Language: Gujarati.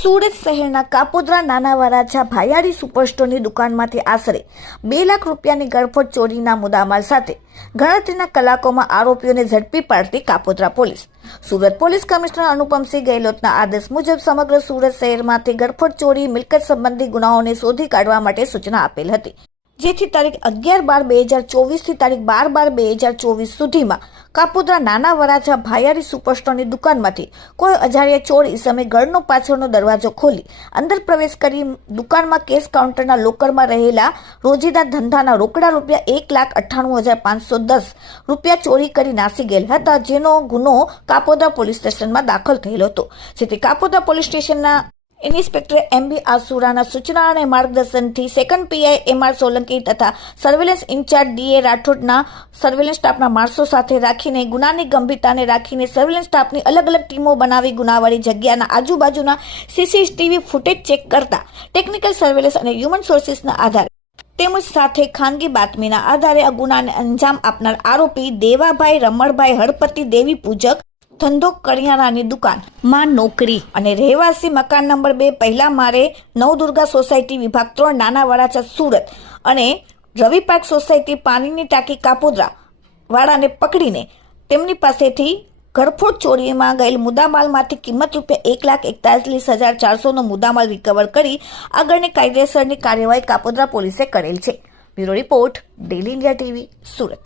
સુરત શહેરના કાપોદ્રા નાના વરાછા ભાયાડી સુપરસ્ટોરની દુકાનમાંથી આશરે 2 લાખ રૂપિયાની ગળફોડ ચોરીના મુદ્દામાલ સાથે ગણતરીના કલાકોમાં આરોપીઓને ઝડપી પાડતી Kapodra police. Surat police commissioner Anupamsinh ગેહલોતના આદેશ મુજબ સમગ્ર સુરત શહેરમાંથી ગળફોડ ચોરી મિલકત સંબંધી ગુનાઓને શોધી કાઢવા માટે સૂચના આપેલ હતી, જેથી તારીખ 11/12/2024 થી તારીખ 12/12/2024 સુધીમાં કાપોદ્રા નાના વરાછા ભાયાડી સુપરસ્ટોરની દુકાનમાંથી કોઈ અજાણ્યા ચોર ઈસમે ગળનો પાછળનો દરવાજો ખોલી અંદર પ્રવેશ કરી દુકાનમાં કેશ કાઉન્ટરના લોકરમાં રહેલા રોજિંદા ધંધાના રોકડા રૂપિયા 1,98,510 રૂપિયા ચોરી કરી નાસી ગયેલ હતા, જેનો ગુનો કાપોદ્રા પોલીસ સ્ટેશનમાં દાખલ થયેલો હતો. જેથી કાપોદ્રા પોલીસ સ્ટેશનના ઇન્સ્પેક્ટર એમબી આસુરાના સૂચના અને માર્ગદર્શનથી સેકન્ડ પીઆઈ એમઆર સોલંકી તથા સર્વેલન્સ ઇન્ચાર્જ ડીએ રાઠોડના સર્વેલન્સ સ્ટાફના માણસો સાથે રાખીને ગુનાની ગંભીરતાને રાખીને સર્વેલન્સ સ્ટાફની અલગ અલગ ટીમો બનાવી ગુનાવાળી જગ્યાના આજુબાજુના સીસીટીવી ફૂટેજ ચેક કરતા ટેકનિકલ સર્વેલન્સ અને હ્યુમન સોર્સિસના આધારે તેમજ સાથે ખાનગી બાતમીના આધારે આ ગુનાને અંજામ આપનાર આરોપી દેવાભાઈ રમણભાઈ હળપતિ દેવી પૂજક, ધંધો કરિયાણાની દુકાન માં નોકરી અને રહેવાસી મકાન નંબર 2 પહેલા મારે નવદુર્ગા સોસાયટી વિભાગ 3 નાના વરાછા સુરત અને રવિ પાર્ક સોસાયટી પાણીની ટાંકી કાપોદ્રા વાળાને પકડીને તેમની પાસેથી ગળફોડ ચોરીમાં ગયેલ મુદ્દામાલમાંથી કિંમત રૂપિયા 1,41,400નો મુદ્દામાલ રિકવર કરી આગળની કાયદેસરની કાર્યવાહી કાપોદ્રા પોલીસે કરેલ છે. Bureau report, daily India TV, Surat.